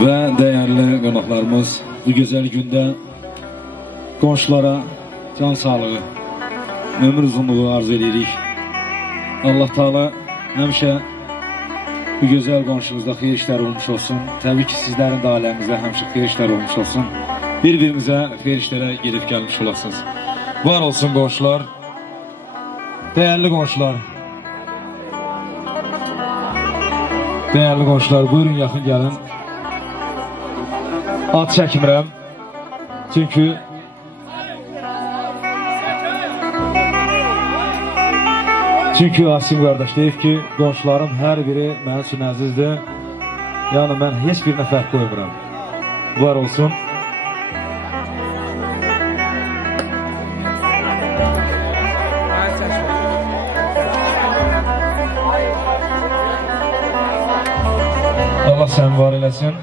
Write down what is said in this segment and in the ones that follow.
Və dəyərli qonaqlarımız, bu gözəl gündə qonşulara can sağlığı, ömür uzunluğu arzu edirik. Allah Teala həmişə bu gözəl qonşumuzda xeyir işlər olmuş olsun. Təbii ki, sizlərin də ailəmizdə həmişə xeyir işlər olmuş olsun. Bir-birimizə xeyir işlərə gedib gəlmiş olasınız. Var olsun qonşular, dəyərli qonşular. Dəyərli qonşular, buyurun yaxın gəlin. Ad çəkmirəm. Çünki Asim qardaş deyib ki, qonşularım hər biri mənim üçün əzizdir. Yəni mən heç bir nəfər qoymuram. Var olsun. Allah səni var eləsin.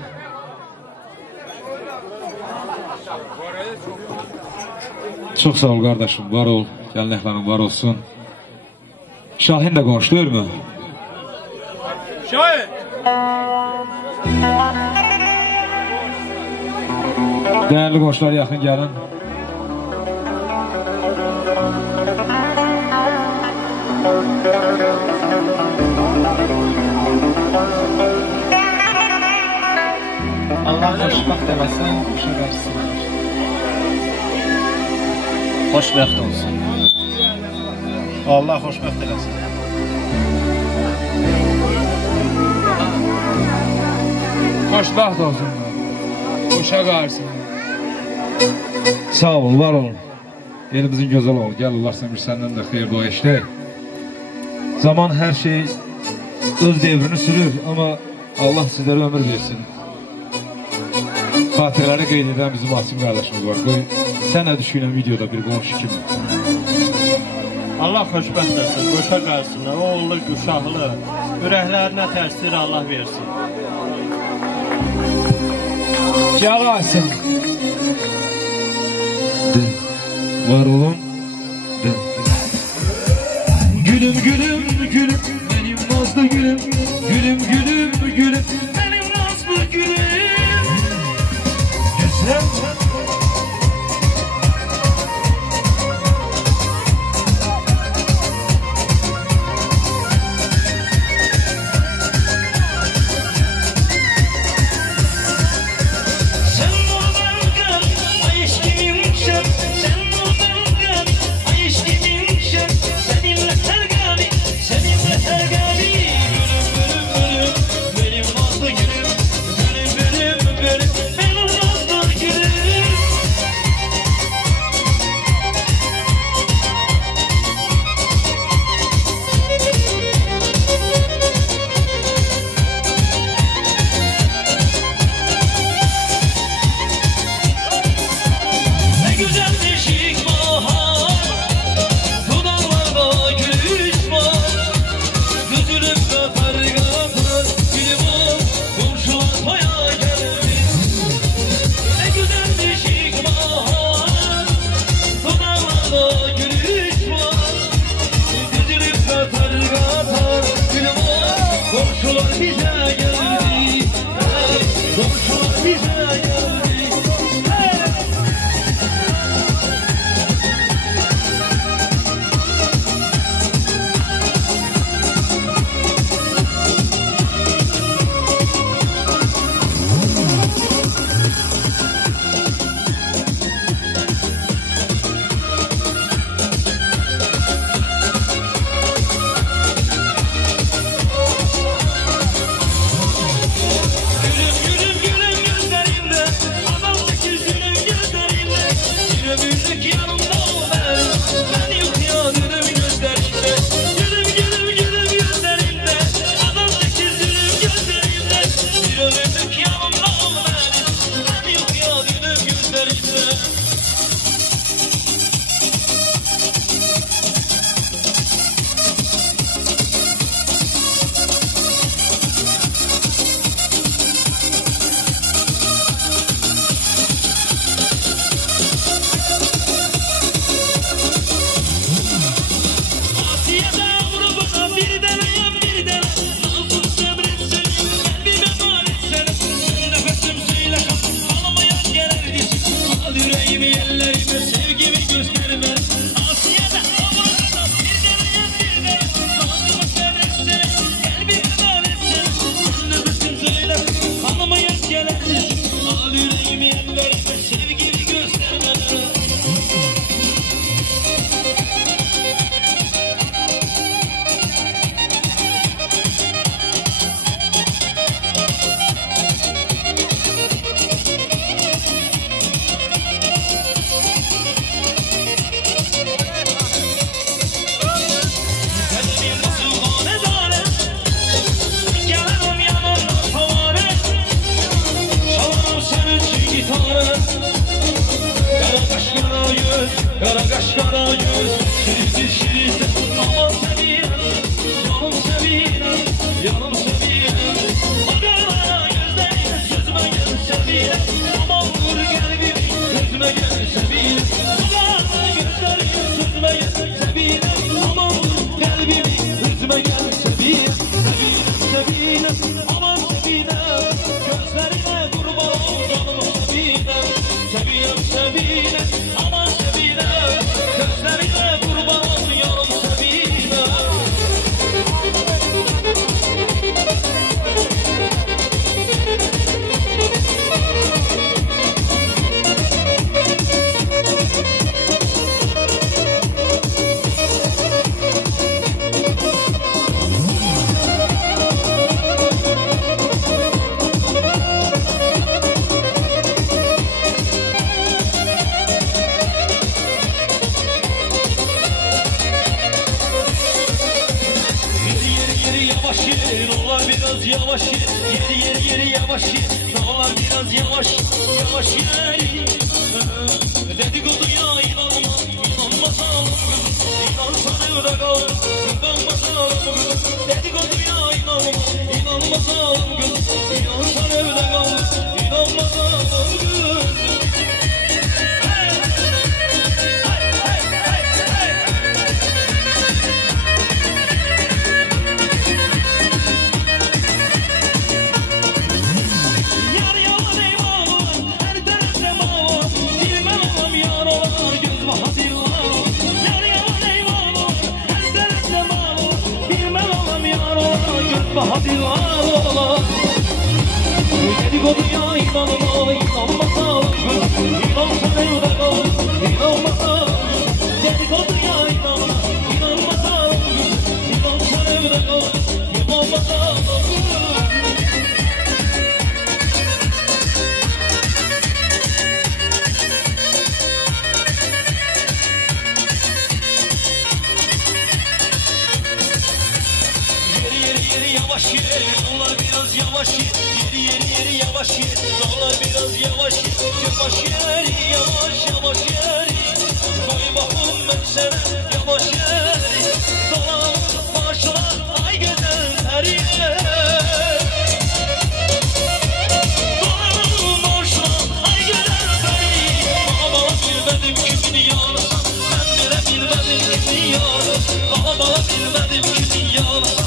Çox sağ ol qardaşım, var ol. Gəlnəklərin var olsun. Şahin də qonşu deyil mi? Şahin! Dəyərli qonşular, yaxın gəlin. Allah xoşbəxt eləsin, xoşa versin. Xoşbəxt olsun. Allah xoşbəxt eləsin. Xoşbəxt olsun. Xoşa qarsın. Sağ ol, var ol. Elimizin gözəl ol. Gəl, Allah səmir səndən də xeyir dua işlər. Zaman hər şey öz devrini sürür, amma Allah sizlərə ömür versin. Xatirələri qeyd edən bizim Asim qardaşımız var. Sənə düşünən videoda bir qonşu kimi. Allah xoşbəxt etsin, qoşa qalsın, oğullu, uşaqlı, ürəklərinə tərsir Allah versin. Gəl Asim. Var olun. Gülüm, gülüm, gülüm, benim nazlı gülüm. Gülüm, gülüm, gülüm, benim nazlı gülüm. Güzel. Seninle yavaş ye, nolar biraz yavaş ye. Yeri yavaş ye, nolar biraz yavaş ye. Dedikoduya inanma, inanmasan İnansan öyle kal, inanmasan dedikoduya inanmasan İnansan öyle kal, inanmasan Bahadırlar dedikoduya inanma, inanmasan İnansan evde kal, inanmasan dedikoduya inanma, inanmasan İnansan evde kal, inanmasan yavaş ye, dağlar biraz yavaş ye. Yeri yavaş ye, dağlar biraz yavaş ye. Yavaş yeri, koy bakım ben sana yavaş yeri. Dağlar başlar, ay güzel her yer. Dağlar başlar, ay güzel her yer. Baba bilmedim kimin yanısan, ben bile bilmedim kimin yanısan. Baba bilmedim kimin yanısan.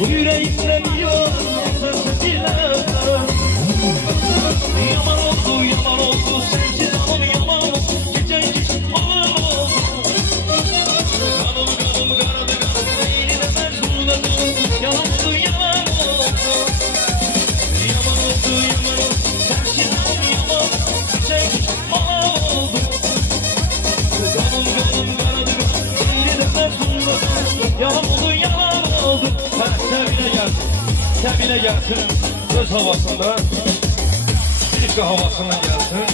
Bu yüreğimde bir yol yaman oldu sensiz anım yaman oldu. Gece hiç anım oldu. Kanım karadı beyni de mezun edildi. Yalan oldu yaman oldu. Yaman oldu sensiz anım yaman oldu. Gece hiç anım oldu. Kanım karadı beyni de mezun edildi. Yalan oldu yaman oldu. Təbinə gəlsin, öz havasında, bir havasına gəlsin.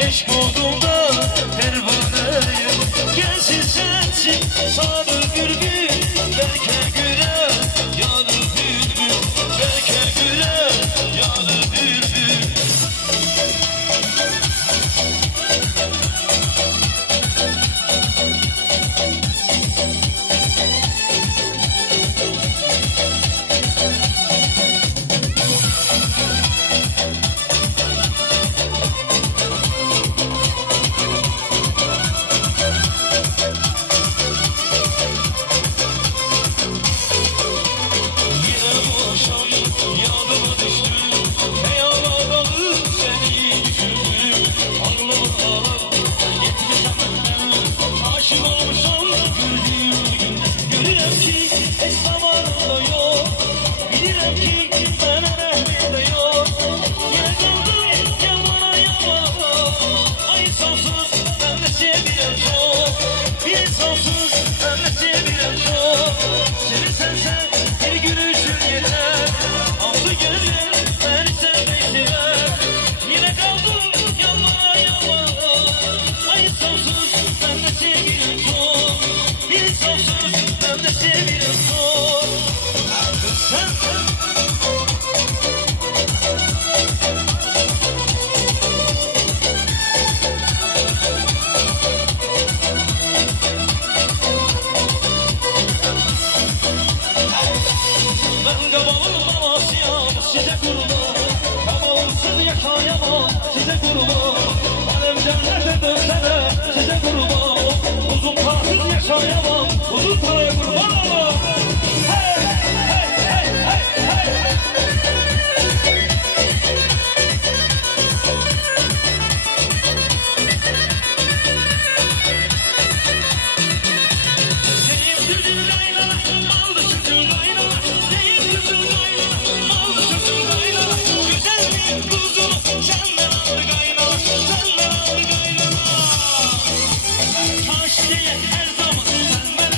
Eşk olduğunda pervaneyim, gelsin sensin sarı bülbül, belki güler yanı bülbül, belki güler yanı bülbül. Size kurban, alem cennete dönsene. Size kurban, uzun parasız yaşayamam. Uzun paraya kurban olamam. Hey, hey, hey, hey, hey. Deyim yüzün kaynana, aldı sütün kaynana. Deyim yüzün kaynana, aldı sütün kaynana. Güzel bir kuzumu senden aldı kaynana, senden aldı kaynana. Taş diye her zaman senden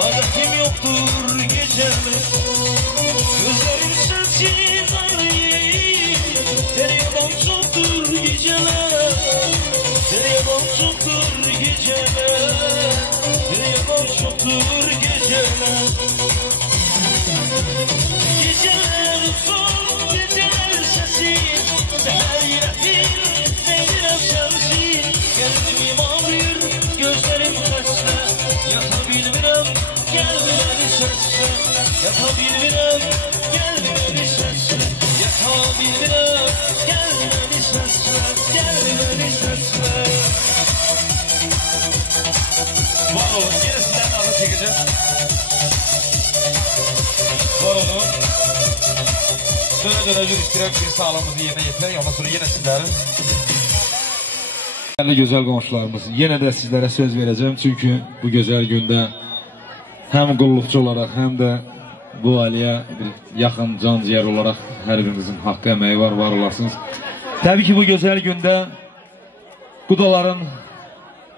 Adetim yoktur geceme, gözlerim sensiz arayayım. Deryadan çoktur geceler, deryadan çoktur geceler, deryadan çoktur geceler. Geceler son, geceler sessiz, seher yetim, neylem sensiz. Kalbim ağrıyor, gözlerim hasta, yatabilmirem. Gelmedi sesle, yatabilmirem. Gelmedi sesle, yatabilmirem. Gelmedi sesle, gelmedi sesle. Var olun, yine sizden adı çekeceğim. Var olun. Döne bir istirek bir sağlığımızı yerine getirelim. Ondan sonra yine sizlerin. Değerli güzel komşularımız, yine de sizlere söz vereceğim çünkü bu güzel günde hem qulluqçu olarak hem de bu ailəyə bir yaxın can ciğer olarak her birinizin hakkı emeği var, var olasınız. Tabii ki bu güzel günde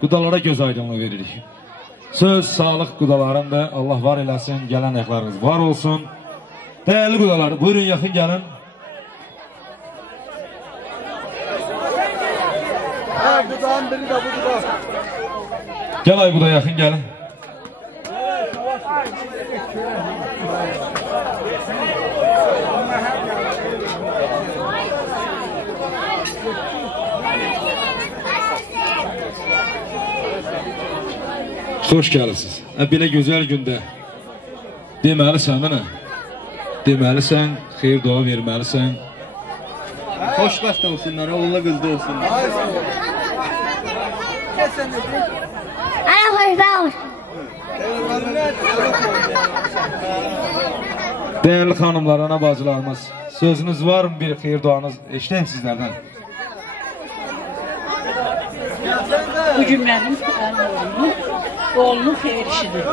qudalara göz aydınlığı veririk. Söz, sağlık qudaların da Allah var eləsin, gələn ayaqlarınız var olsun. Değerli qudalar, buyurun yaxın gəlin. Qudağın biri de bu quda. Gel ay quda yaxın gəlin. Hoş gəlirsiniz. Belə gözəl gündə deməlisən mənə, deməlisən xeyir dua verməlisən. Xoşbəxt olsunlar, oğullu qızlı olsunlar. Ay xoşbəxt olsun. Değerli hanımlar, ana bacılarımız, sözünüz var mı, bir xeyir duanız eşitəm sizlərdən? Bugün mənim oğlunun xeyir işidir.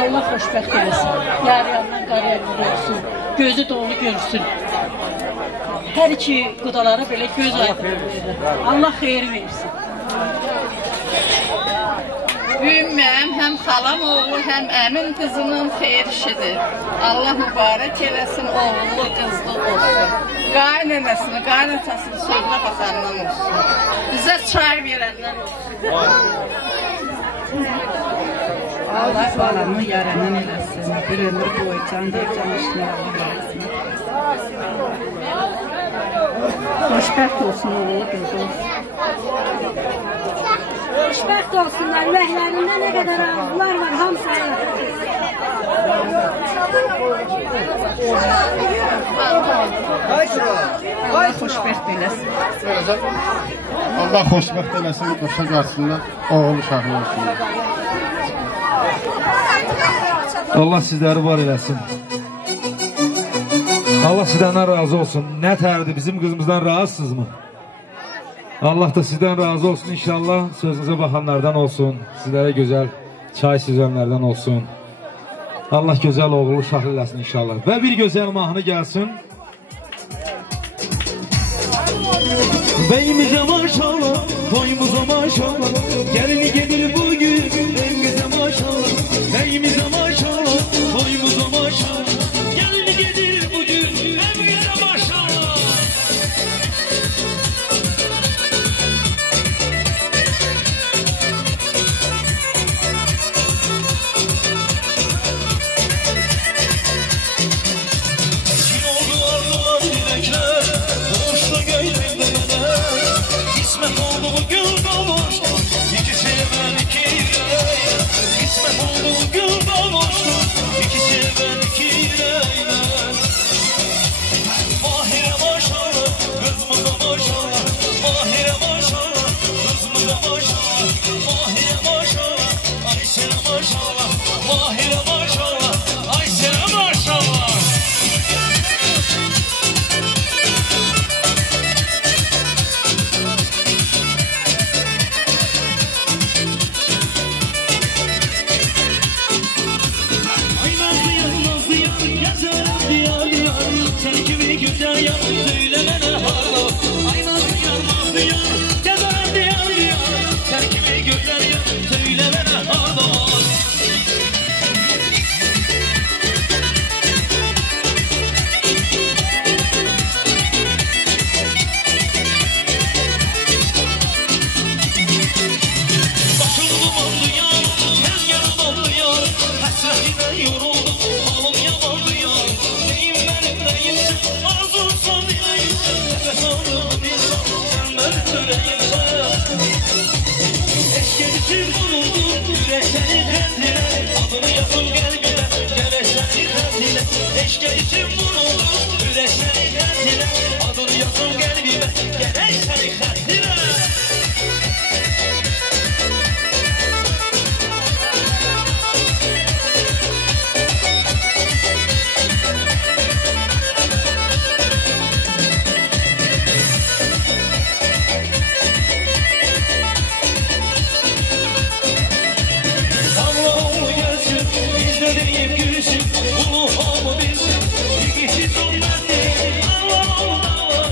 Allah xoşbəxt eləsin. Yar yandan qariyarlar olsun. Gözü dolu görsün. Hər iki qudalara belə göz aydın. Allah xeyir versin. Bugün mənim həm xalam oğlu, həm əmin qızının xeyir işidir. Allah mübarək eləsin, oğullu, qızlı olsun. Qaynənəsini, qaynatasını sözünə baxandan olsun. Bizə çay verəndən olsun. Allah balanı yaranan eləsin. Bir ömür boyu can deyib can işini eləsin. Xoşbəxt olsun, oğlu, qızlı olsun. Xoşbəxt olsunlar. Ürəklərində nə qədər arzular var, hamısı həyata keçsin. Allah xoşbəxt eləsin. Allah xoşbəxt eləsin, qoşa qarşısında oğul uşaqlı olsun. Allah sizləri var eləsin. Allah sizdən razı olsun. Nə tərdi, bizim qızımızdan razısınız mı? Allah da sizdən razı olsun inşallah. Sözünüzə baxanlardan olsun. Sizlərə gözəl çay süzənlərdən olsun. Allah gözəl oğlu uşaqlı eləsin inşallah. Və bir gözəl mahnı gəlsin. Beyimize maşallah, toyumuza maşallah, gelini gelir bugün, evimize maşallah. Beyimize maşallah, toyumuza maşallah, gelini gelir bugün, evimize maşallah. Kim oldu arzulan dilekler, boşta gönlümde neler, İsmet oldu bugün kavuştu, iki seven iki yüreğe. İsmet oldu bugün kavuştu, iki seven iki yüreğe. Mahire maşallah, kızımıza maşallah, Mahire maşallah, kızımıza maşallah, Mahire maşallah, Ayşe'ne maşallah, Mahire maşallah, Ayşe'ne maşallah. Ay nazlı yar, yazar diyar diyar, sen kimi güzel yar, söylemene harda. Ay nazlı yar, yazar diyar diyar, sen kimi güzel yar, söylemene harda. Başım dumandı yar, tezgahım oldu yar, hasretine yoruldum, halim yamandı yar. Neyim benim neyimsin, arzum son dileyimsin, nefes aldığım insan, sen benim yüreğimsin. Eşke düşüm vuruldum, yüreklerin kendine, adını yazın kalbime, geveşlerin kendine. Eşke düşüm vuruldum, yüreklerin kendine, adını yazın kalbime, geveşlerin kendine. Allah'ım gelsin, izlediğim gülsün, bunu hamı bilsin. İkisi son benli, Allah'ım da var,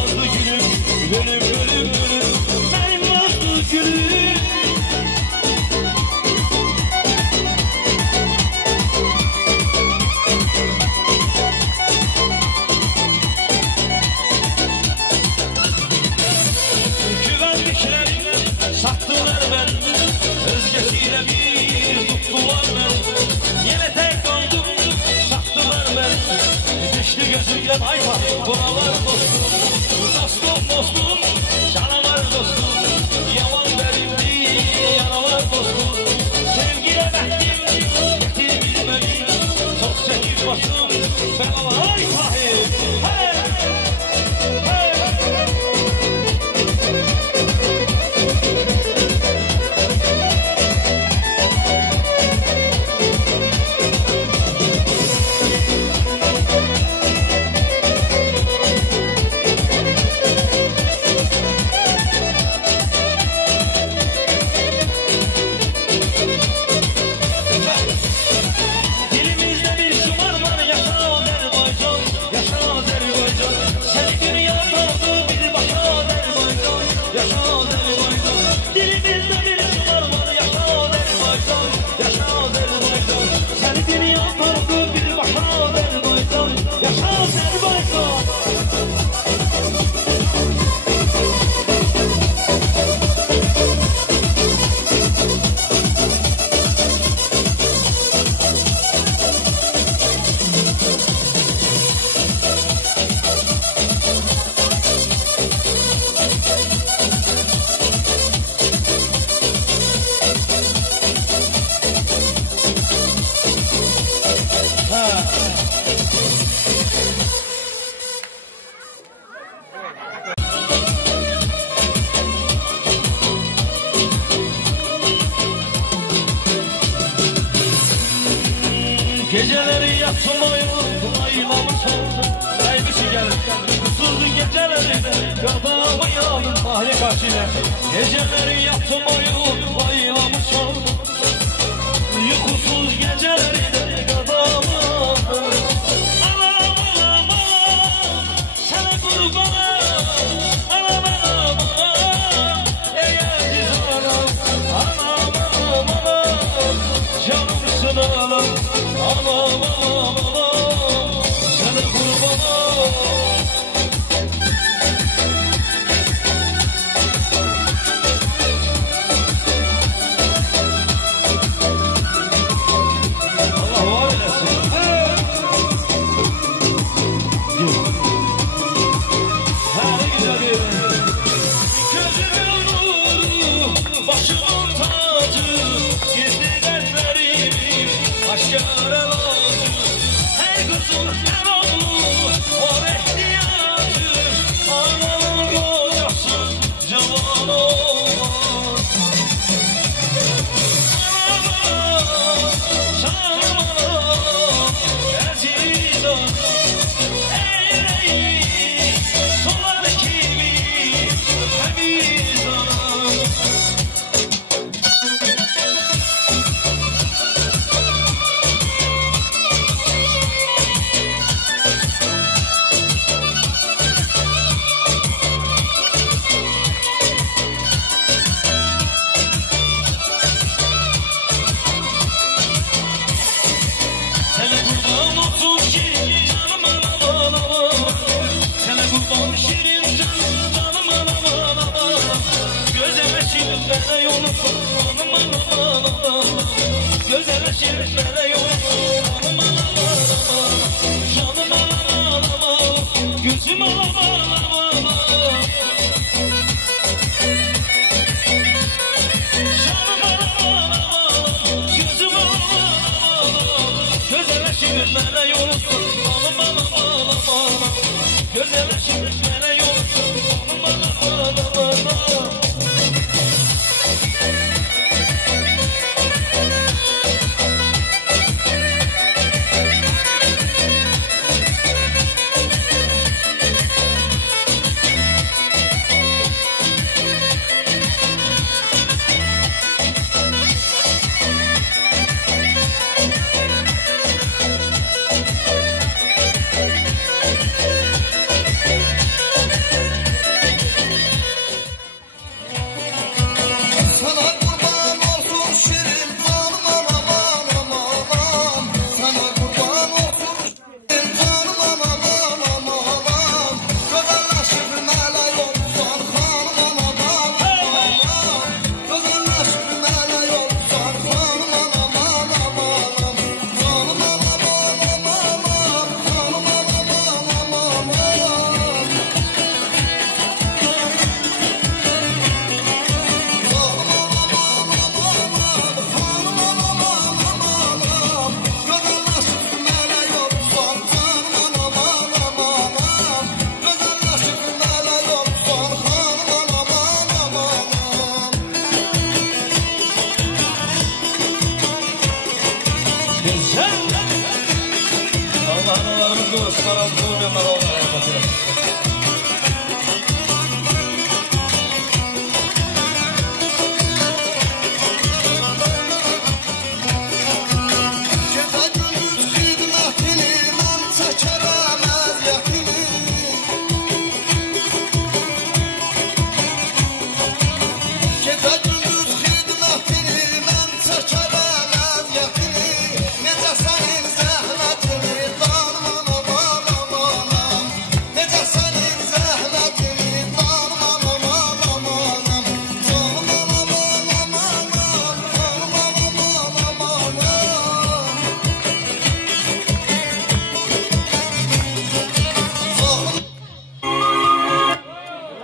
nazlı gülüm, gülüm, gülüm, gülüm, benim nazlı gülüm. Güvenliklerim sattılar beni, özgesiyle bir tuttular beni. Yine tek kaldım, sattılar beni. Düştü gözümden ayfa, buralar dostum. Dostum, dostum, canavar dostum. Yaman verimli, yanavar dostum. Sevgiye bektim, getir bilmeli. Çok çekip başım, ben ama ayfa hey, hey, hey. Dilimizde bir şumar var, yaşa Azerbaycan, yaşa Azerbaycan. Seni dünya tanıdı, bizi başa Azerbaycan, yaşa Azerbaycan. Dilimizde bir şumar var, yaşa Azerbaycan, yaşa Azerbaycan. Seni dünya tanıdı, bizi başa Azerbaycan, yaşa Azerbaycan. Geceleri yatmayın, aylamı sordu. Eymişi gelir, susuz geceleri de gardamı yanım. Ahli karşıyla. Geceleri yatmayın, aylamı sordu. Uykusuz geceleri de gardamı yanım. Anam, anam, anam, sana kurbanım. Anam, anam, anam, ey aziz anam. Anam, anam, anam, canımsın anam. Anam, anam, anam, sana kurbanım. Allah var eylesin. Her güzel bir gözümün nuru, başımın tacı, gizli dertlerimi aşkara lazım. Her kızım her oğlu var ihtiyacı, ananın kocası cavan olmaz. Anam, canım anam, aziz anam, ey, solar kimi temiz anam. Sana kurban olsun şirin canım anam anam anam. Sana kurban şirin canım canım anam anam anam. Gözeme şirin bana yolun anam anam anam anam. Gözeme şirin bana yolun anam anam anam anam. Canım anam anam anam. Gözüm anam anam anam. Canım anam anam anam. Gözüm anam anam anam. Gözeme şirin bana yolun anam anam anam anam. Gözeme şirin bana yolun anam anam anam anam.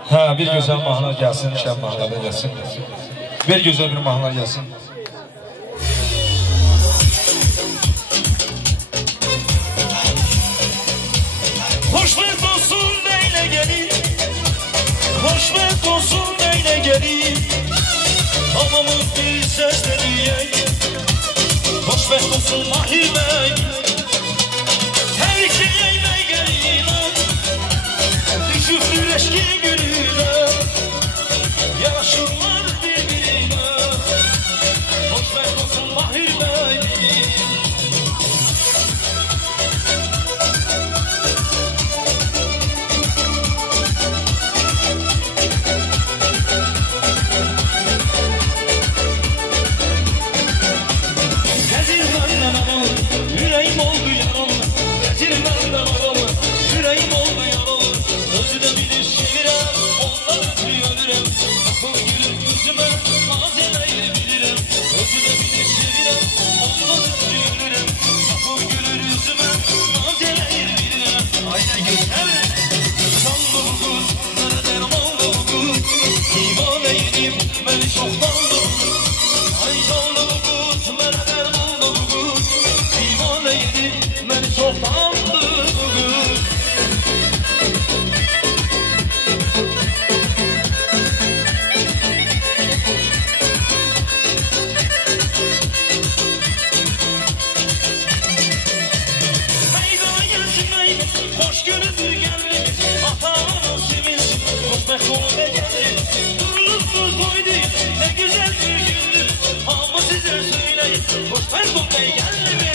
Ha, bir güzel mahnı gelsin, şen mahnı da gelsin. Bir güzel bir mahnı gelsin. Hoşmet olsun neyle gelir, hoşmet olsun neyle gelir. Babamız bir sesle diye, hoşmet olsun Mahir Bey. Her iki eyle gelir, düşüklü eşki gülüne, yaraşırlar birbirine. Hoşmet olsun Mahir Bey. Yüreğim oldu yaralı, getirmem ben oralı. Yüreğim oldu yaralı, özü de bilir şiirem, ondan ötürü ölürüm. Kapı gülür yüzüme, nazemeyi bilirim. Özü de bilir şiirem, ondan ötürü ölürüm. Kapı gülür yüzüme, nazemeyi bilirim. Aynen güzel, sandı bu kız, nereden oldu bu kız? Divaneydim, beni çoktan bu kız. Ay canlı bu kız, nereden oldu bu kız? Divaneydi, beni çoktandı bugün. Meydan gelsin meydan, hoş göründü geldiğimiz. Atamın simiz, hoşbeş olu ve geldi. Durulur koydu, ne güzel bir gündü. Ama size söyleyin, hoşbeş ol ve geldi mi?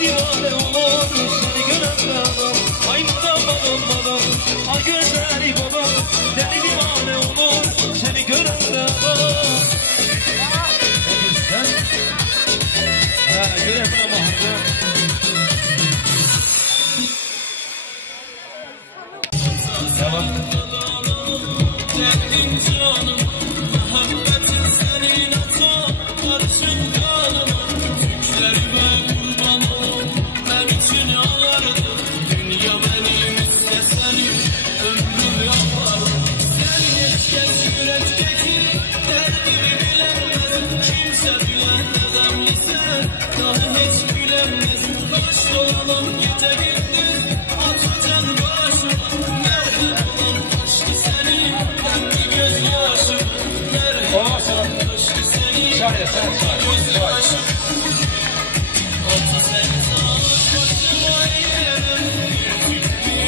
deli divane olur seni görende adam. Ay madam madam madam, ay gözleri babam, deli divane olur seni görende adam. Ne güzel. Görevine mahrum. Tamam. Derdim canım, muhabbetin senin ata, karışık kanım. Tüklerime kurban olup, ben için ağlardım. Dünya benim isteseni, ömrüm yaparım. Sen geç geç yürekteki, derdimi bilemezim. Kimse bilemezem ise, daha hiç gülemezim. Kaç dolanım gece gündüz, atacan başım. Nerede olan kaçtı seni, kendi gözyaşım. Nerede olan kaçtı seni, kendi gözyaşım. Ata sen sana başıma yerim, bir fikri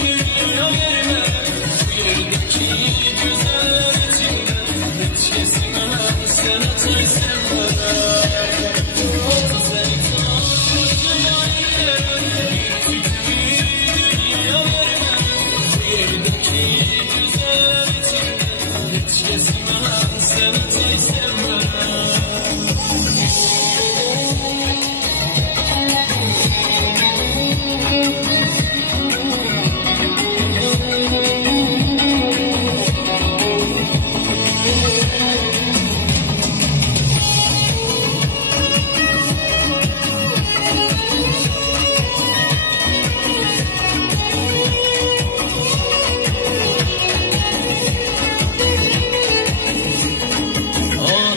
dünya vermem. Yerdeki güzeller içinde, hiç kesilmem, sen atayı sevmem. Ata sen sana başıma yerim, bir fikri dünya vermem. Yerdeki güzeller içinde, hiç kesilmem, sen atayı sevmem.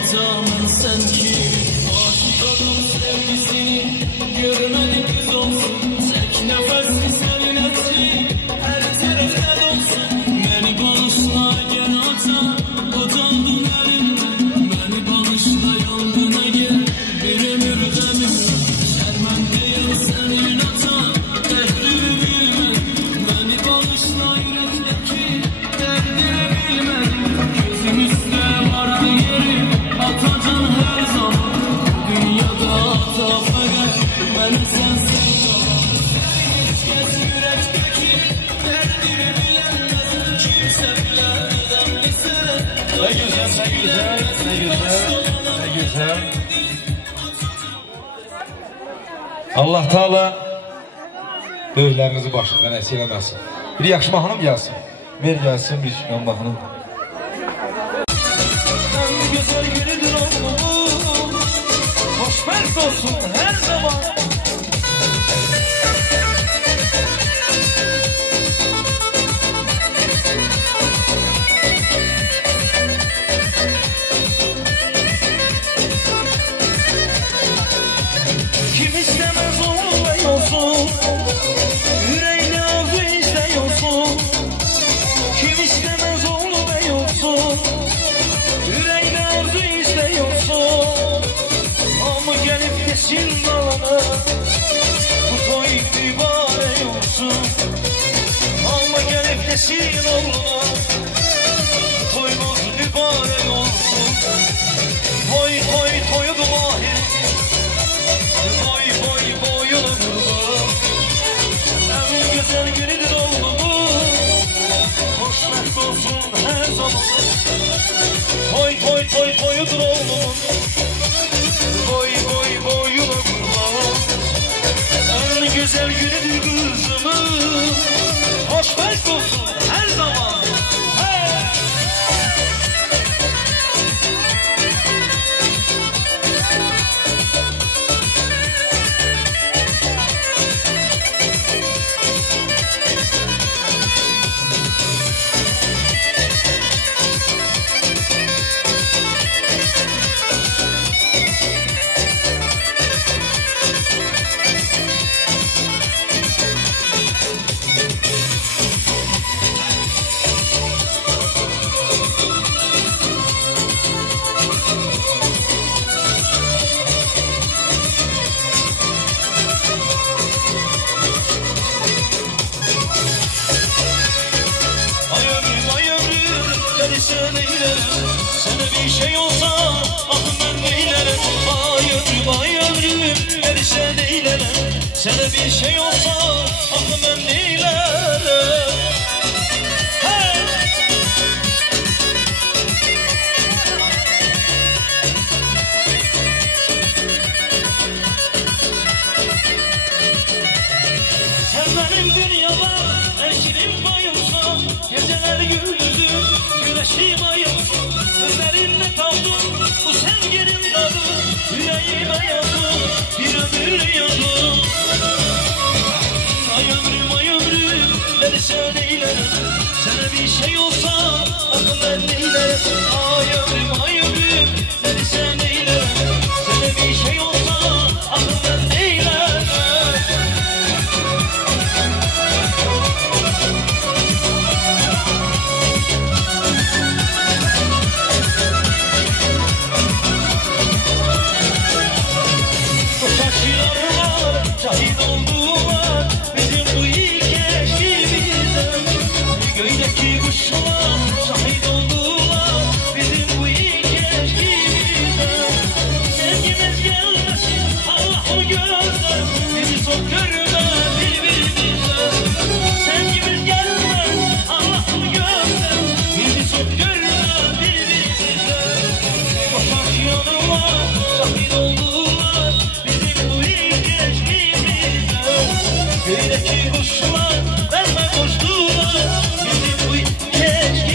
Adamın sen ki, aşık oldum sevgisini, görmedik biz olsun, tek nefes senin etki, her tarafta dolsun. Beni bağışla gel ata, utandın elimden, beni bağışla yoluna gel, bir ömürde misin, şermendeyim senin ata, derdimi bilmem, beni bağışla yürekteki, derdini bilmem, gözümüzde vardı yerim, atacan her zaman, dünyada ata fakat, beni sensin tamam. Hiç kez yürekteki, derdini bilemez, kimse bilemeden bize. Ne güzel, ne güzel, ne güzel, ne güzel. Allah Teala böyüklərinizi başından əsir eləməsin. Bir yaxşı mahnım gəlsin. Ver gəlsin bir şükran mahnım. En güzel günüdür oğlum, hoşbəxt olsun her zaman. Kim istemez oğlum ve yolsun, yüreğine arzu istiyorsun. Kim istemez oğlum ve yolsun, yüreğine arzu istiyorsun. Ama gelip desin bana, bu toy mübarek olsun. Ama gelip desin oğluna, toymuz mübarek olsun. Toy toy toydu mahir, boy boy boyunu kurban. En güzel günüdür oğlumun, hoşbəxt olsun her zaman. Toy toy toy toyudur oğlumun, boy boy boyunu kurban. En güzel günüdür kızımın, hoşbəxt olsun her zaman. Hey! Sana bir şey olsa ah ben neylerim. Hey! Sen benim dünyada eşinim bayımsan, geceler gündüzüm güneşim ayımsan. Gözlerinle kaldım bu sevginin tadı, yüreğime yazdım bir ömür yazdım. Ay ömrüm beni sen eylerim. Sana bir şey olsa ah ben neylerim. Ay ömrüm beni sen eylerim. Sana bir şey olsa ah ben neylerim. Şahit oldular bizim bu ilk eşimizden. Göydeki kuşlar şahit oldular bizim bu ilk eşimizden. Sevgimiz gelmesin Allah o gözler, bizi çok görme birbirimizden. Sevgimiz gelmez Allah o gözler, bizi çok görme birbirimizden. Boşak yanıma şahit oldular bizim bu ilk göydeki kuşlar benimle koştular bizim bu geçkimizden.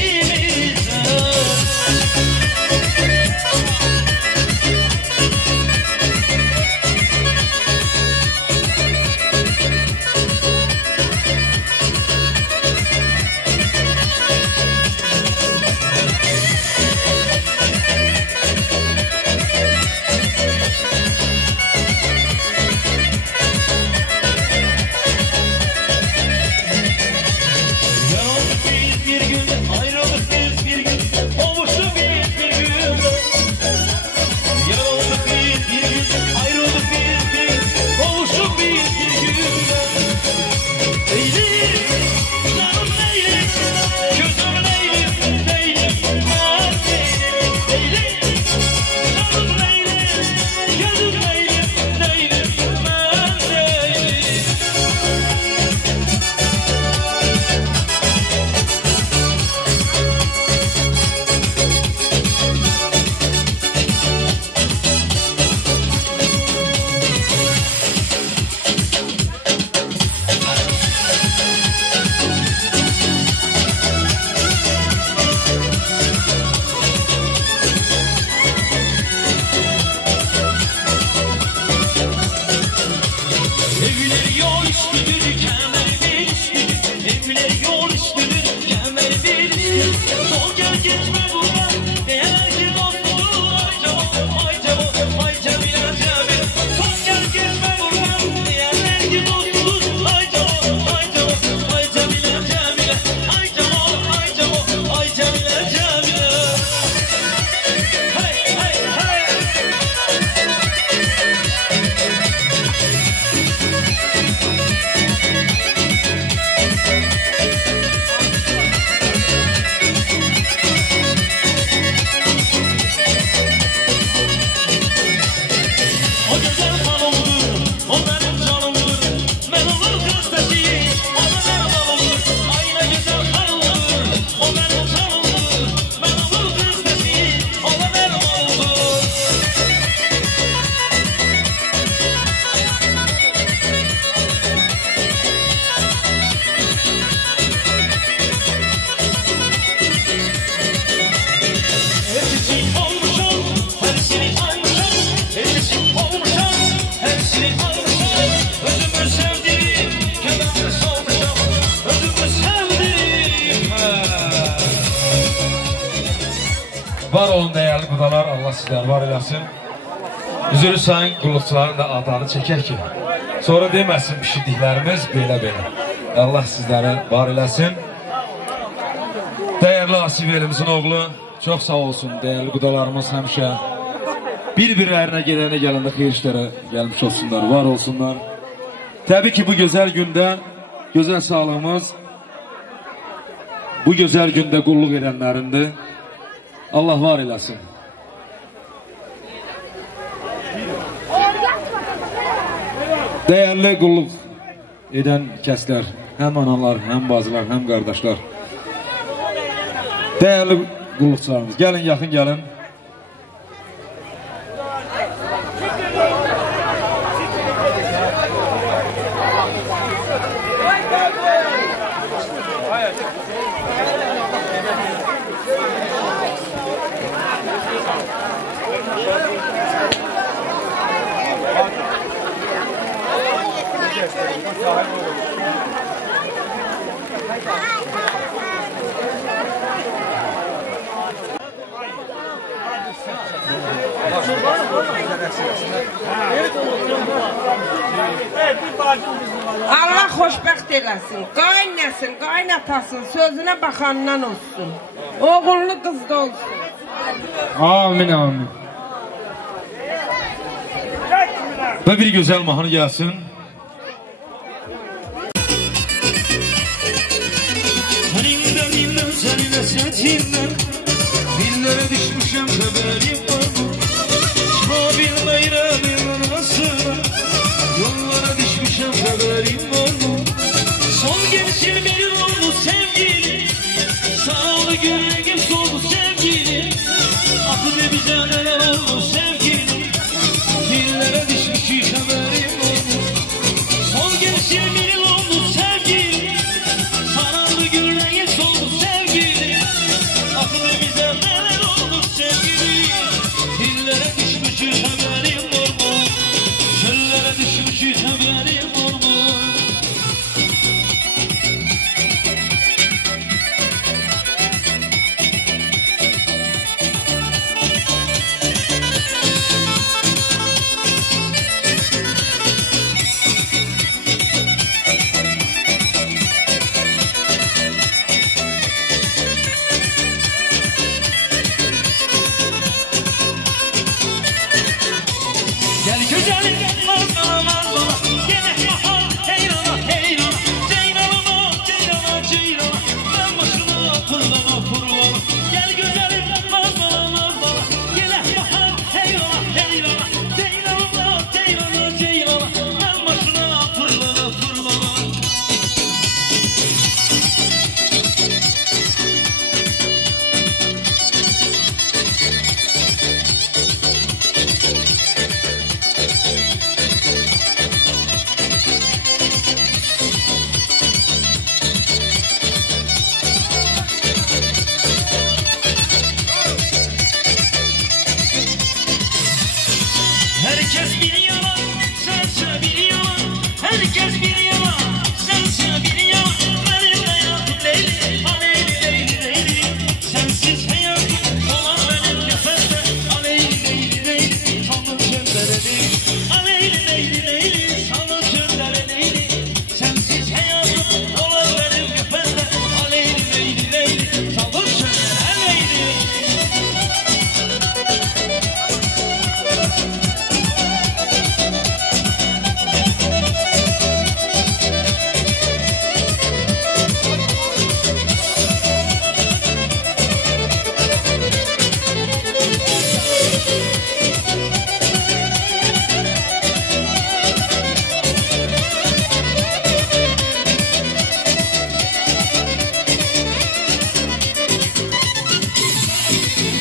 Evler yol üstüdür, kemer bir üstüdür. Evler yol üstüdür, kemer bir üstüdür. Sol gel geçme buradan, değer ki dostluğu. Ay cevap, ay Cemile Cemile. Sol gel geçme buradan, değer ki dostluğu. Ay cevap, ay Cemile Cemile. Ay cevap, ay Cemile Cemile. Hey, hey, hey. O güzel hanımdır, o benim canımdır. Ben onun kıstesi, o da benim hanımdır. Aynı güzel hanımdır, o benim canımdır. Ben onun kıstesi, o da benim hanımdır. Hepsi olmuşum, hepsini almışım. Hepsi olmuşum, hepsini almışım. Özümü sevdim, kemerle savmuşum. Özümü sevdim. Var olun değerli kudalar, Allah sizler var eləsin. Üzülü sayın qulluqçuların da adını çəkək ki, sonra deməsin pişirdiklərimiz belə. Allah sizləri var eləsin. Değerli Asif elimizin oğlu, çok sağ olsun değerli kudalarımız həmişə bir-birlərinə gedəndə gələndə xeyir işlərə gəlmiş olsunlar, var olsunlar. Təbii ki bu güzel gündə, güzel sağlığımız bu güzel gündə qulluq edənlərindir. Allah var eləsin. Değerli qulluq edən kəslər, həm analar, həm bacılar, həm qardaşlar. Değerli qulluqçularımız, gəlin, yaxın gəlin. Allah xoşbəxt eləsin, qaynəsin, qaynatasın, sözünə baxandan olsun. Oğullu qızda olsun. Amin, amin. Və bir gözəl mahnı gəlsin. Səninlə, minlə, səninlə, səninlə dillere düşmüşəm, xəbərim var mı? Çıxa bilməyirəm inanasına, yollara düşmüşəm, xəbərim var mı? Son gelişin benim oldu sevgili, sağlı yüreğim soldu sevgili. Akı ne güzel neler oldu sevgili, dillere düşmüşüm, xəbərim var mı? Son gelişin benim oldu sevgili, sağlı yüreğim soldu sevgili. Akı ne güzel neler oldu sevgili, dillere düşmüşüm, xəbərim var mı? Çöllere düşmüşüm, xəbərim var mı? Gel güzelim mazlama mazlama, gene bahar heyrana heyrana, ceynalama ceynana ceynana, ben başına fırlama fırlama. Gel güzelim mazlama mazlama, gene bahar heyrana heyrana, ceynalama ceynana ceynana, ben başına fırlama fırlama. Herkes bir yana, sense bir yana. Herkes bir yana, sense bir yana. Benim hayatım Leyli, aleyli Leyli Leyli. Sensiz hayatım olan benim nefeste. Aleyli Leyli Leyli, sandım çöllere değil. Aleyli Leyli Leyli, sandım çöllere değil. Sensiz hayatım olan benim nefeste. Aleyli Leyli Leyli, sandım çöllere Leyli.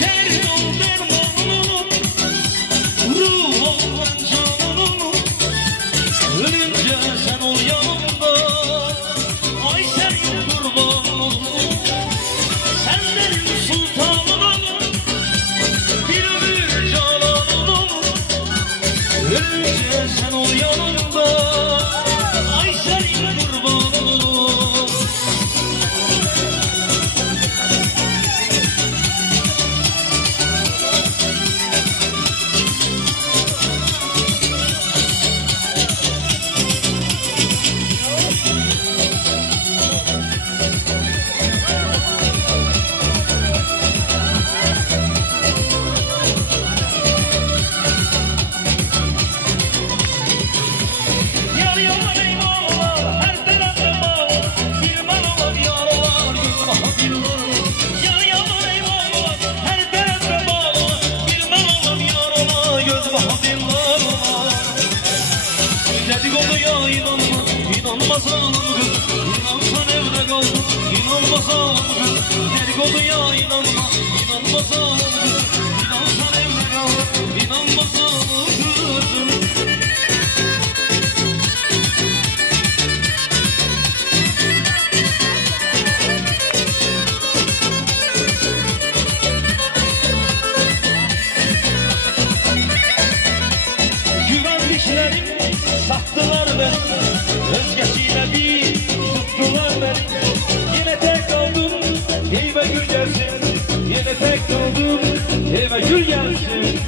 Dert ol dermanım, ruh ol ben canım. Ölünce sen ol yanımda, ay sen kurbanım. Sen benim sultanım, bir ömür cananım. Ölünce sen ol yanımda, ay sen kurbanım. Yar yar eyvallah, her tarafta bağlar. Bir bağlar yarlar, bir bağlar. Yar yar eyvallah, her tarafta bağlar. Bir bağlar yarlar, göz bağlar. Dedik Dedikoduya inanma, inanmaz ağlam kız. İnansan evde kaldın, inanmaz ağlam kız. Dedikoduya inanma, inanmaz ağlam kız. İnansan evde kaldın, inanmaz ağlam kız. Sattılar beni, özgesiyle bir tuttular beni. Yine tek kaldım, eve gül gelsin. Yine tek kaldım, eve gül gelsin.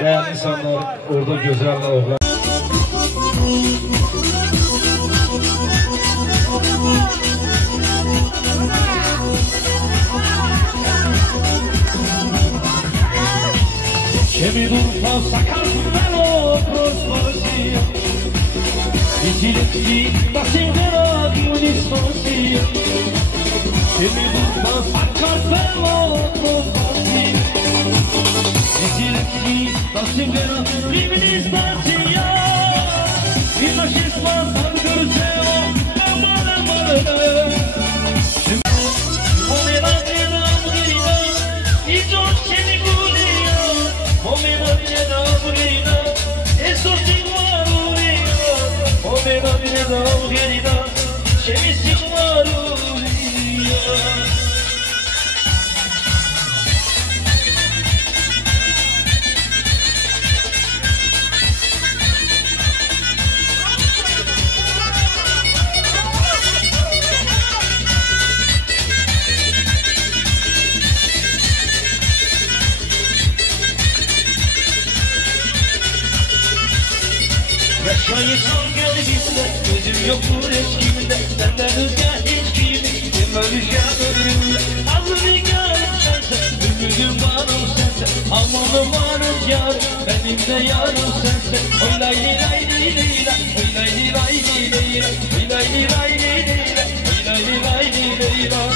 Değerli insanlar, orada güzel oğlan. Che mi durpa sacarmelo prosposia. I silenzi da sindera di un'isposia. Che mi durpa sacarmelo prosposia. I silenzi da sindera di un'isposia. Il fascismo sta corceo, male male. Yaşayışım gözümde, gözüm yoktur eşkimde. Senden özge hiç kimi, kim öleceğim ömrümde. Azmi yarım sensen, ümüdüm varım sensen. Amanım varım yarım, benim de yarım sensen. Oy lay li lay li li lay, oy lay li lay li li lay, oy lay li lay li li lay, oy lay li lay li li lay.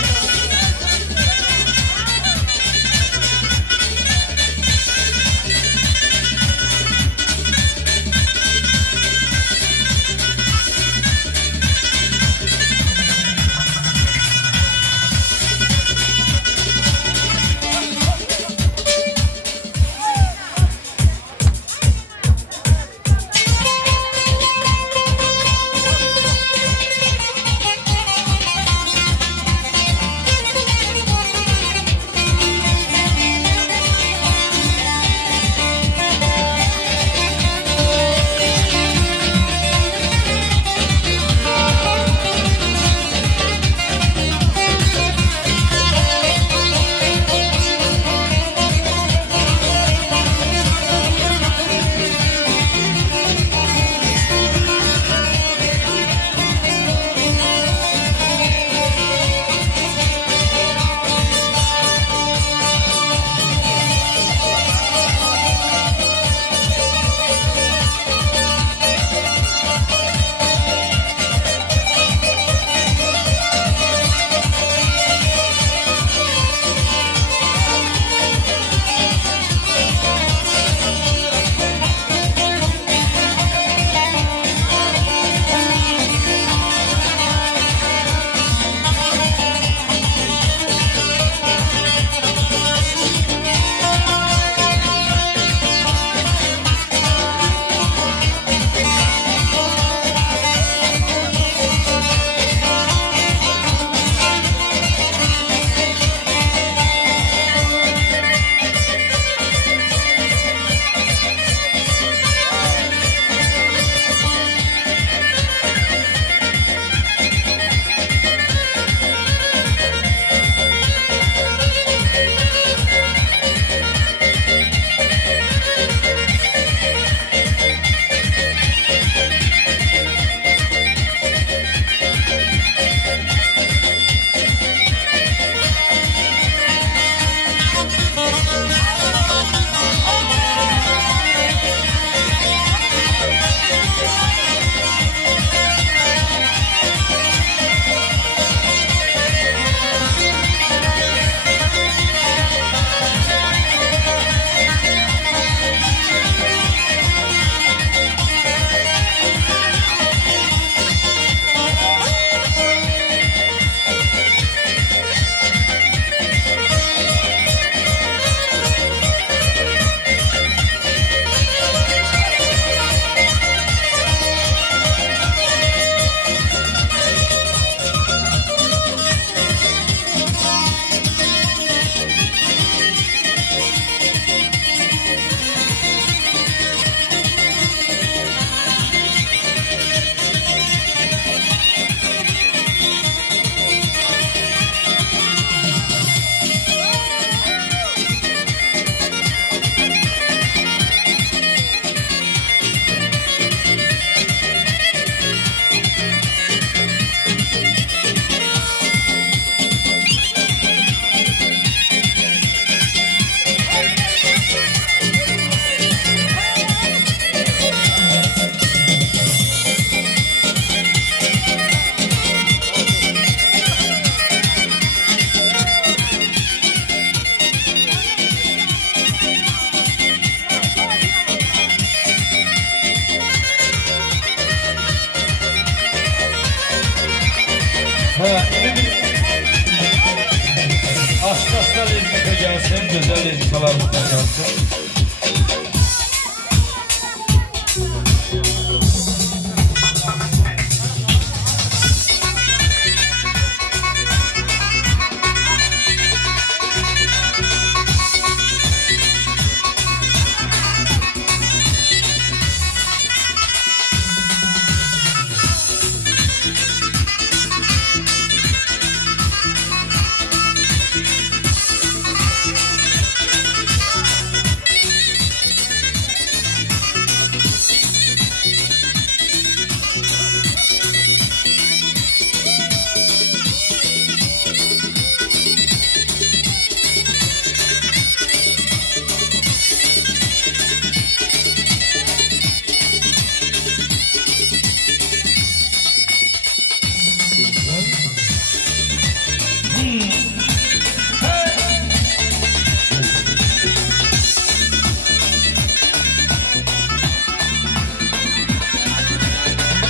Aşkaslar elbette gelsin, güzel elbiselerimizden gelsin.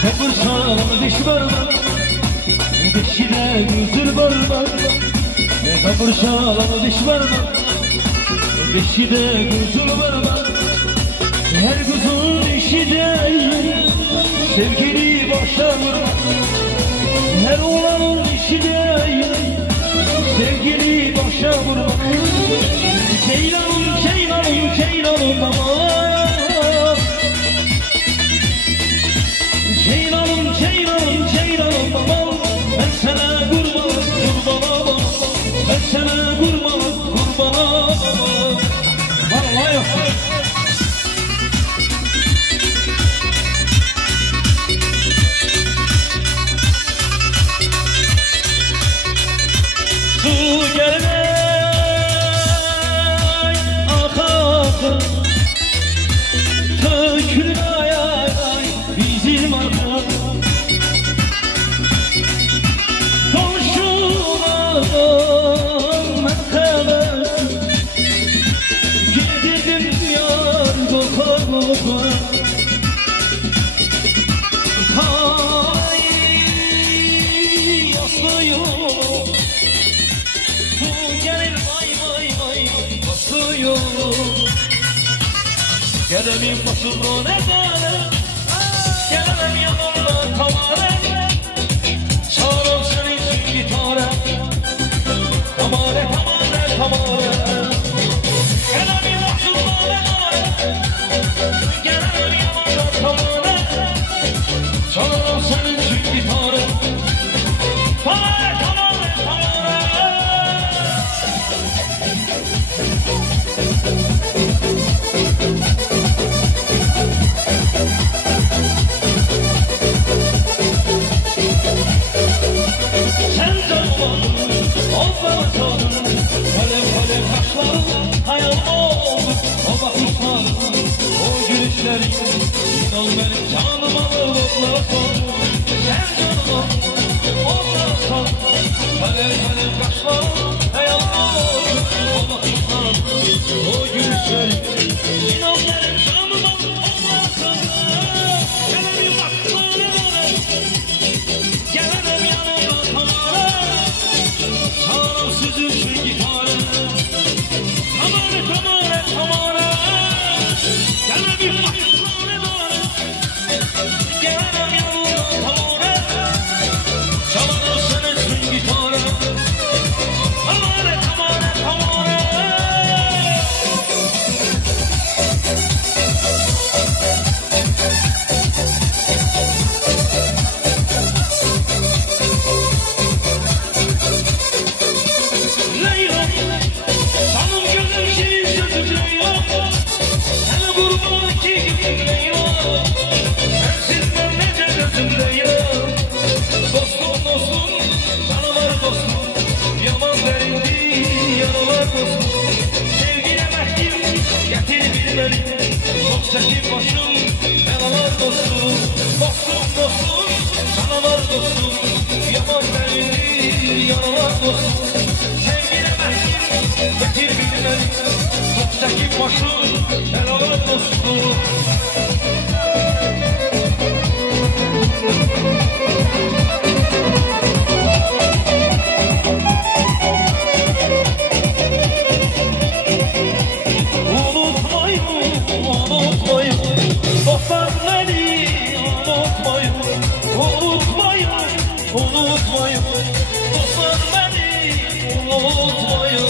Kapırsan diş varma, dişine gözür varma. Kapırsan diş varma, dişine gözür varma. Her gözün işi de sevgili başa vurma. Her oğlanın işi de sevgili başa vurma. Ceylanım, ceylanım, ceylanım aman. Ceylanım, ceylanım, ceylanım aman. Ben sana kurban, kurban aman. Ben sana kurban, kurban aman. Vallahi yok. Su gelmez, ah ah, tökülmeye bizim arka. Komşulardan merhamet, gidelim yar koka koka. Hay aslıyorum, bu gelir vay vay vay basıyorum. Gelelim başımda ne tane, gelelim yanımda tamare. Çağırım seni için gitare, tamare tamare tamare. Gelelim başımda ne tane, gelelim yanımda tamare. Çağırım seni için gitare, tamare tamare tamare. Sen canım, o bana sordun. Kalem kalem kaşların hayal oldu. O bakışların, o gülüşlerin, inan benim canım alırlıkla sordun. Sen canım, o bana sordun. Kalem kalem kaşların hayal oldu. O bakışların, o gülüşlerin, inan benim canım alırlıkla sordun. Gelelim bakışlarına, gelelim yanına tamara. Çağırım sizi için gitare, tamare tamare tamare. Gelelim bakışlarına, gelelim yanına tamare. Çağırım seni için gitare, tamare tamare tamare. Leyla, canım gözüm senin sözün Leyla. Sana kurban iki gün Leyla. Sensiz ben nece gözüm Leyla. Dostum dostum, canılar dostum. Yaman derindi, yaralar dostum. Sevgiye mehdim, getir bilmeli. Çok çekip başım, belalar dostum. Dostum dostum, canavar dostum. Yaman derindi, yaralar dostum. Sevgiye mehdim, getir bilmeli. Çok çekip başım, belalar dostum. unutmayın. Dostlar beni unutmayın.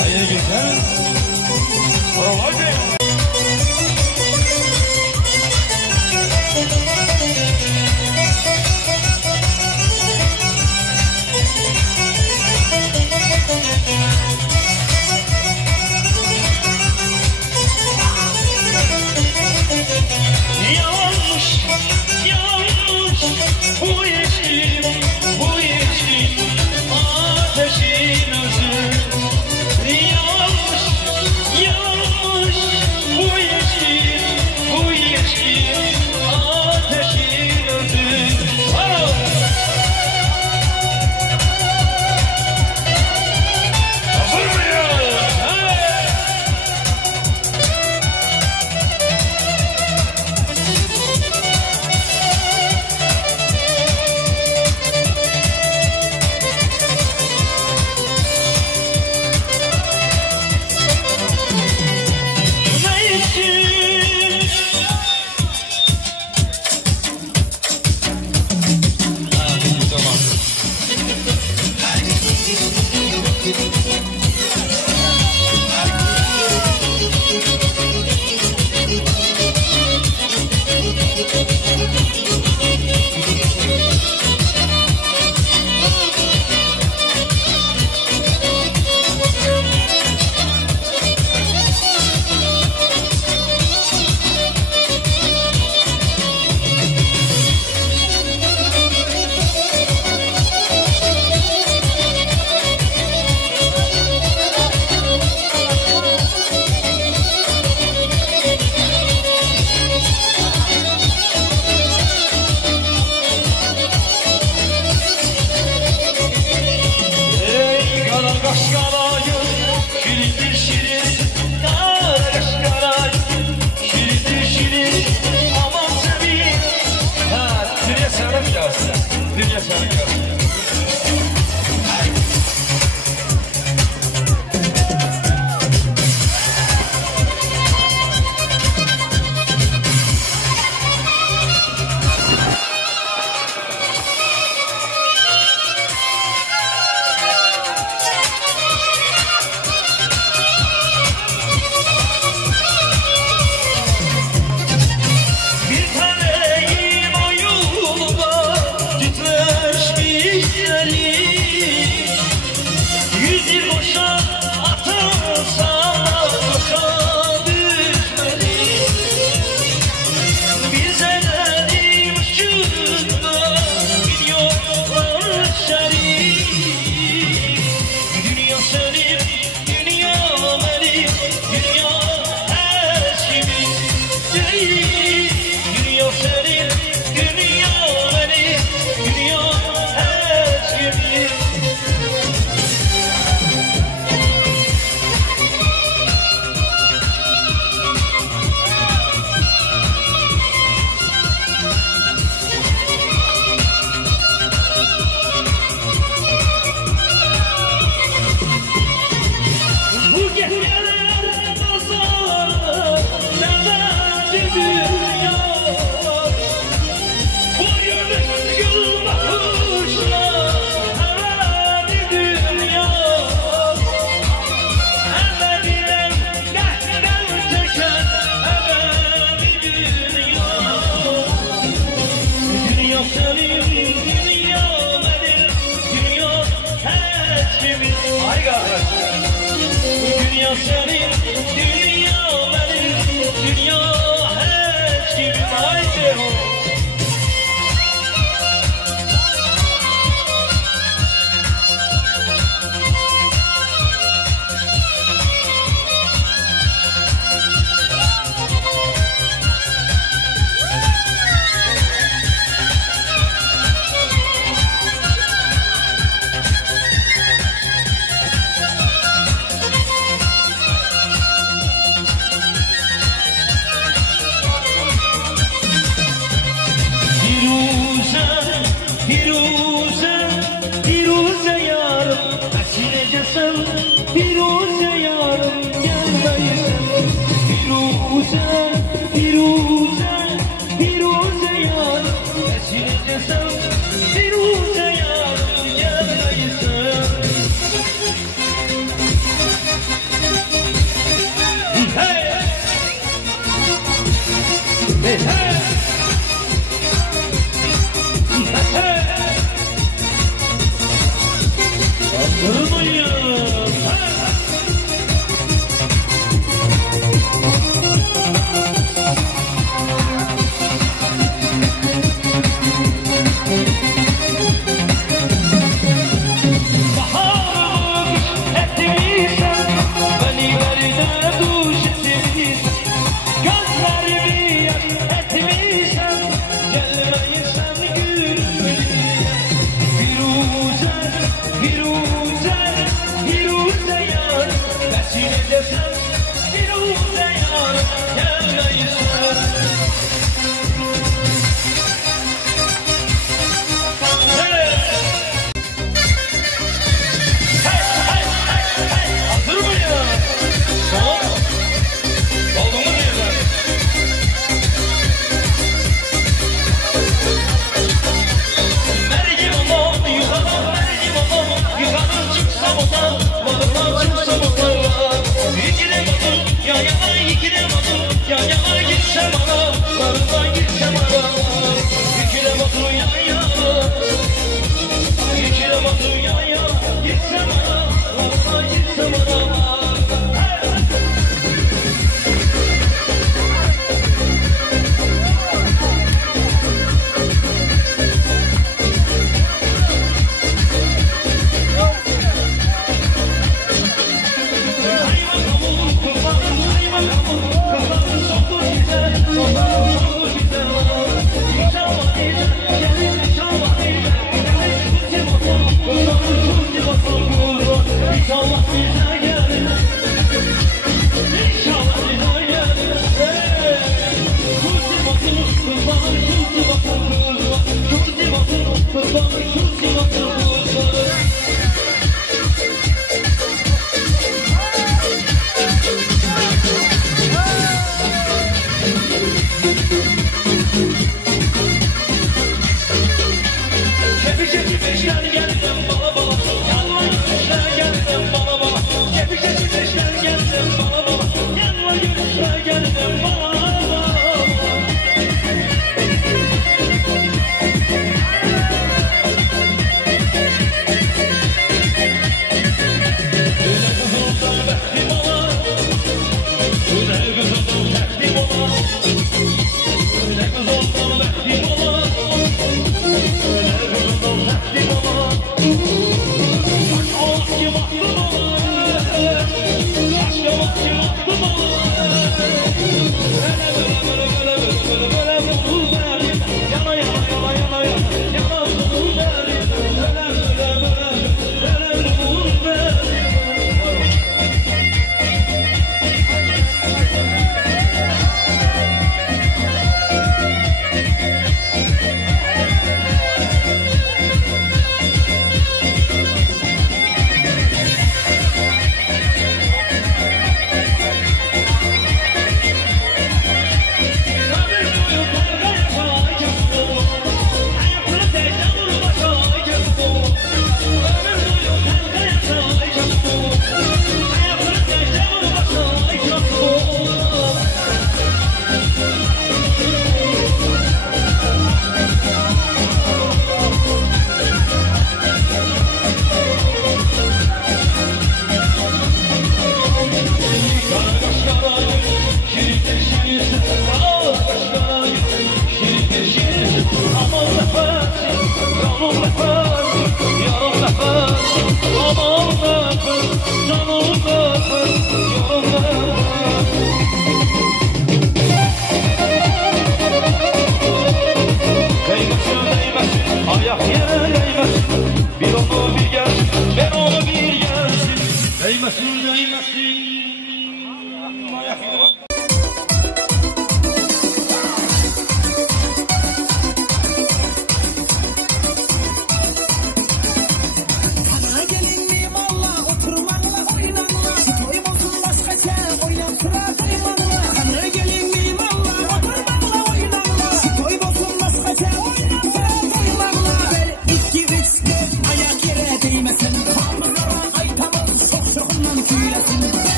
Hayır güzel. Hadi.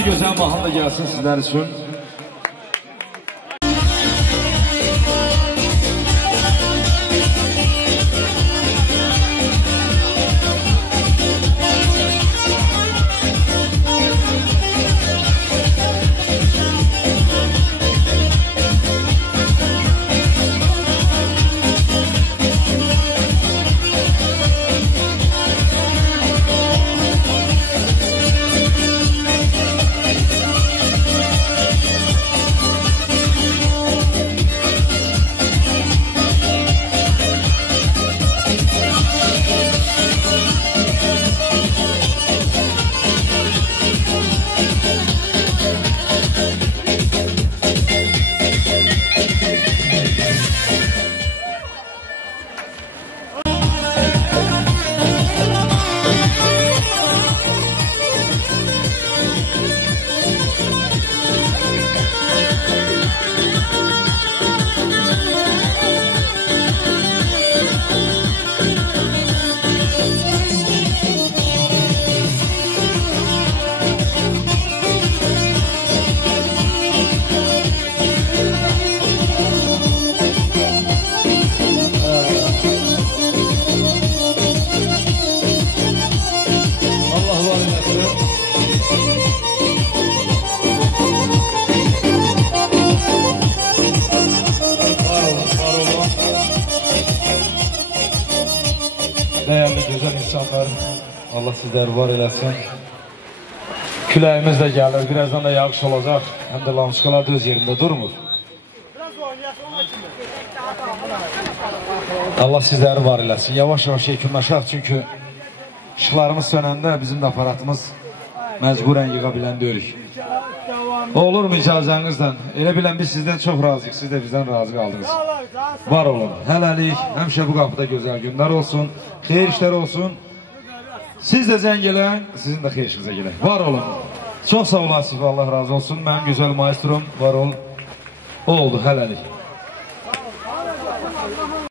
bir gözəl mahnı da gəlsin sizlər üçün. Değerli güzel insanlar, Allah sizleri var eləsin. Küləyimiz də gəlir, birazdan da yağış olacaq. Həm də lamçıqalar da öz yerində durmur. Allah sizleri var eləsin. Yavaş yavaş yekunlaşaq, çünkü ışıqlarımız sönəndə bizim də aparatımız məcburən yığa bilən deyirik. Olur mu icazənizlə? Elə bilən biz sizdən çox razıyıq, siz də bizdən razı qaldınız. Var olun. Hələlik, həmişə bu qapıda gözəl günlər olsun, xeyir işlər olsun. Siz də zəng gələn, sizin də xeyir işinizə gələk. Var olun. Çox sağ olasınız, Allah razı olsun. Mənim gözəl maestrom, var ol. Oldu, hələlik.